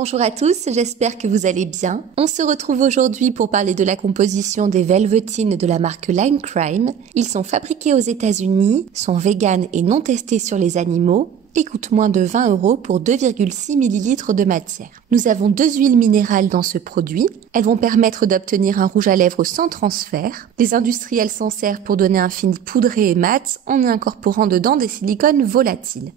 Bonjour à tous, j'espère que vous allez bien. On se retrouve aujourd'hui pour parler de la composition des Velvetines de la marque Line Crime. Ils sont fabriqués aux États-Unis, sont véganes et non testés sur les animaux et coûtent moins de 20 € pour 2,6 ml de matière. Nous avons 2 huiles minérales dans ce produit. Elles vont permettre d'obtenir un rouge à lèvres sans transfert. Les industriels s'en servent pour donner un fini poudré et mat en y incorporant dedans des silicones volatiles.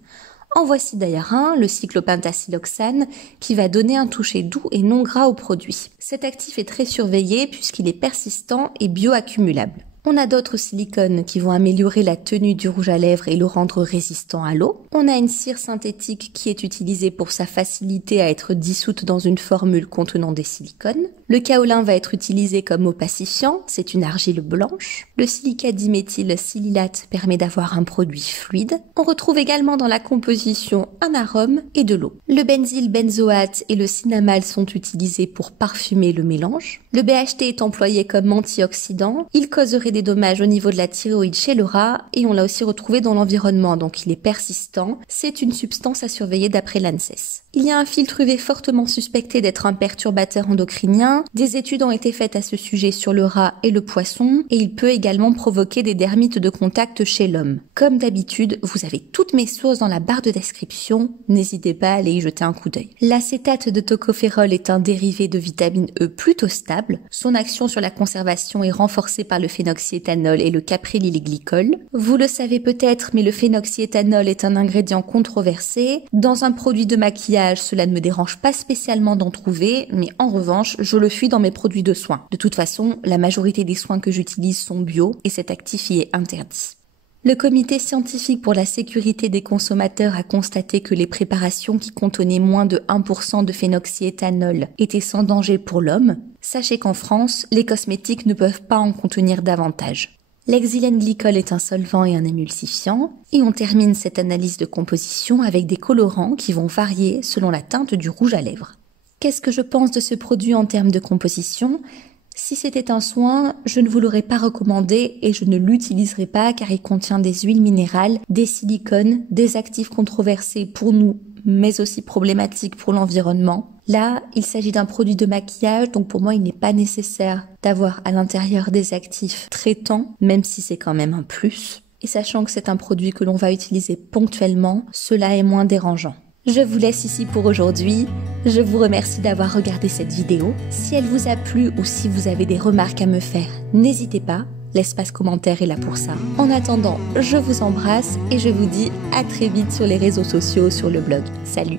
En voici d'ailleurs un, le cyclopentasiloxane, qui va donner un toucher doux et non gras au produit. Cet actif est très surveillé puisqu'il est persistant et bioaccumulable. On a d'autres silicones qui vont améliorer la tenue du rouge à lèvres et le rendre résistant à l'eau. On a une cire synthétique qui est utilisée pour sa facilité à être dissoute dans une formule contenant des silicones. Le kaolin va être utilisé comme opacifiant, c'est une argile blanche. Le silicate diméthylsilylate permet d'avoir un produit fluide. On retrouve également dans la composition un arôme et de l'eau. Le benzylbenzoate et le cinnamale sont utilisés pour parfumer le mélange. Le BHT est employé comme antioxydant. Il causerait des dommages au niveau de la thyroïde chez le rat et on l'a aussi retrouvé dans l'environnement, donc il est persistant. C'est une substance à surveiller d'après l'ANSES. Il y a un filtre UV fortement suspecté d'être un perturbateur endocrinien. Des études ont été faites à ce sujet sur le rat et le poisson et il peut également provoquer des dermites de contact chez l'homme. Comme d'habitude, vous avez toutes mes sources dans la barre de description, n'hésitez pas à aller y jeter un coup d'œil. L'acétate de tocopherol est un dérivé de vitamine E plutôt stable. Son action sur la conservation est renforcée par le phénoxyéthanol et le caprylyl-glycol. Vous le savez peut-être, mais le phénoxyéthanol est un ingrédient controversé. Dans un produit de maquillage, cela ne me dérange pas spécialement d'en trouver, mais en revanche, je le fuis dans mes produits de soins. De toute façon, la majorité des soins que j'utilise sont bio et cet actif y est interdit. Le comité scientifique pour la sécurité des consommateurs a constaté que les préparations qui contenaient moins de 1% de phénoxyéthanol étaient sans danger pour l'homme. Sachez qu'en France, les cosmétiques ne peuvent pas en contenir davantage. L'hexylène glycol est un solvant et un émulsifiant, et on termine cette analyse de composition avec des colorants qui vont varier selon la teinte du rouge à lèvres. Qu'est-ce que je pense de ce produit en termes de composition ? Si c'était un soin, je ne vous l'aurais pas recommandé et je ne l'utiliserai pas car il contient des huiles minérales, des silicones, des actifs controversés pour nous, mais aussi problématiques pour l'environnement. Là, il s'agit d'un produit de maquillage, donc pour moi, il n'est pas nécessaire d'avoir à l'intérieur des actifs traitants, même si c'est quand même un plus. Et sachant que c'est un produit que l'on va utiliser ponctuellement, cela est moins dérangeant. Je vous laisse ici pour aujourd'hui. Je vous remercie d'avoir regardé cette vidéo. Si elle vous a plu ou si vous avez des remarques à me faire, n'hésitez pas. L'espace commentaire est là pour ça. En attendant, je vous embrasse et je vous dis à très vite sur les réseaux sociaux, sur le blog. Salut!